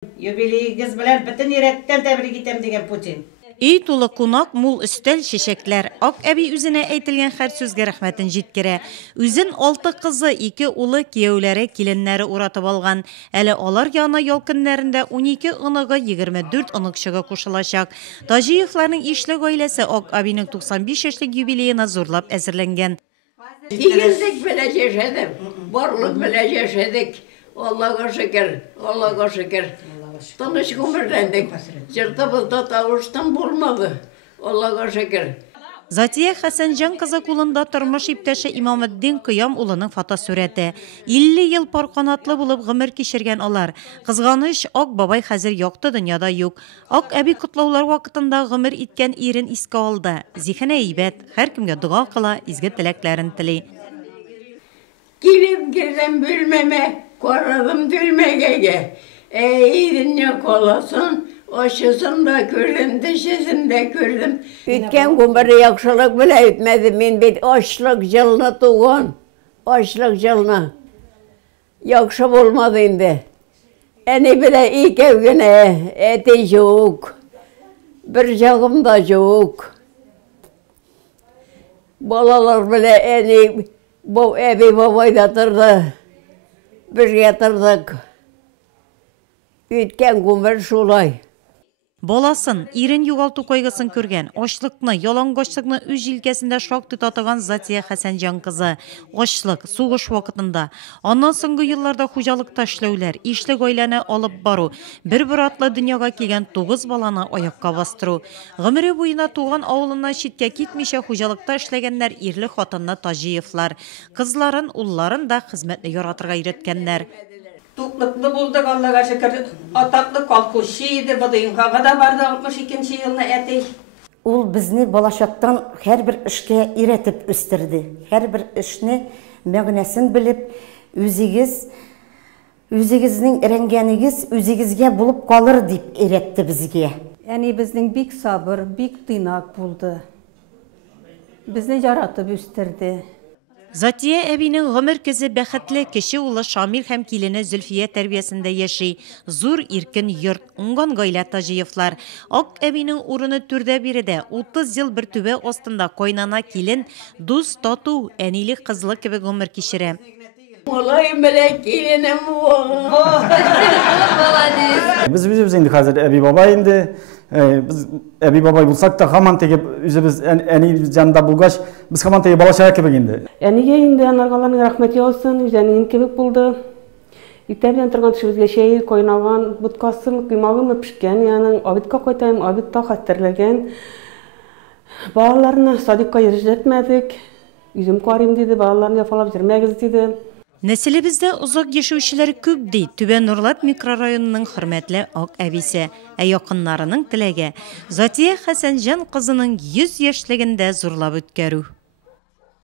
Юбилейгіз білән бітін еректен тәбірік етем деген Путин. Үй тулы кунак, мул өстәл, шешекләр. Ак әби үзенә әйтелгән һәр сүзгә рәхмәтен җиткерә. Үзен 6 кызы, 2 улы, кияүләре, киленнәре уратып алган. Әле алар яна ял көннәрендә 12 оныгы, 24 оныкчыга кушылачак. Тажиевларның ишле гаиләсе Ак әбинең 95 яшьлек юбилеена зурлап әзерләнгән. Тигезлек белән яшәдек, барлык белән яшәдек. Аллага шөкер, Аллага шөкер. Тыныч гомерләндек. Җыртыбызда тавыштан булмады. Аллага шөкер. Затия Хәсәнҗан кызы кулында тормыш иптәше Имаметдин Кыям улының фотосурәте. 50 ел парканатлы булып гомер кичергән алар. Кызганыч, Ак бабай хәзер якты дөньяда юк. Ак әби котлаулар вакытында гомер иткән ирен искә алды. Зихене әйбәт, һәркемгә дуга кыла, изге теләкләрен тели. Килеп girdim bölmeme, koradım dülmegege. Dünya kolasın, aşısını da gördüm, dişisini de gördüm. Ütken kumları yakşılık bile ütmedim. Ben bir açlık yılına tuğun. Açlık yılına. Yakşım olmadı indi. Eni bile ilk evgine eti yok. Bir cağım da yok. Balalar bile eni bu evi babayı yatırdı. Biz yatırdık. Ütken kumar şulay. Баласын, ирен югалту кайгысын күргән, ачлыкны, ялангачлыкны үз җилкәсендә шактый татыган Затия Хәсәнҗан кызы. Ачлык, сугыш вакытында. Аннан соңгы елларда хуҗалыкта эшләүләр, ишле гаиләне алып бару, бер-бер атлы дөньяга килгән 9 баланы аякка бастыру. Гомере буена туган авылыннан читкә китмичә хуҗалыкта эшләгәннәр ирле хатынны Тажиевлар. Кызларын, улларын да хезмәтне яратырга өйрәткәннәр. Туклыклы булдык, Аллага шөкер. Атаклы колхозчы иде, быдыйынга да барды 62 елны әтей. Ул безне балачактан һәрбер эшкә өйрәтеп үстерде. Һәрбер эшне мәгънәсен белеп, үзегезнең ирәнгәнегез үзегезгә булып калыр дип өйрәтте безгә. Яни безнең бик сабыр, бик тыйнак булды. Безне яратып үстерде. Затия әбинең гомер көзе бәхетле кеше улы Шамил һәм килене Зөлфия тәрбиясендә яши. Зур иркен йорт, уңган гаилә Тажиевлар. Ак әбинең урыны түрдә биредә 30 ел бер түбә астында кайнана килен, дус тату, әнилек кызлы кебек гомер кичерә. Olay melek gelinim o. Biz indi hazır Ebi Baba indi. Biz Ebi Baba bulsak da haman tege üzümüz eni canında bulgaç biz haman tege balaşaya kebek indi. Eniga indi anargalarning rahmeti olsun, üzerinin kebek buldu. İtterden turgan tüşümüzge şey koynagan butkasım, kıymağım pişken, yani abitka koytayım, abitta hatırlagan. Bağlarını sadikka yürüzetmedik. Üzüm karayım dedi, bağlarını yapalap jirmegiz dedi. Нәселебездә узак яшәүчеләр күп ди. Түбән Нурлат микрорайонының хөрмәтле Ак әбисе, якыннарының теләге Затия Хәсәнҗан кызының 100 яшьлегендә зурлап үткәрү.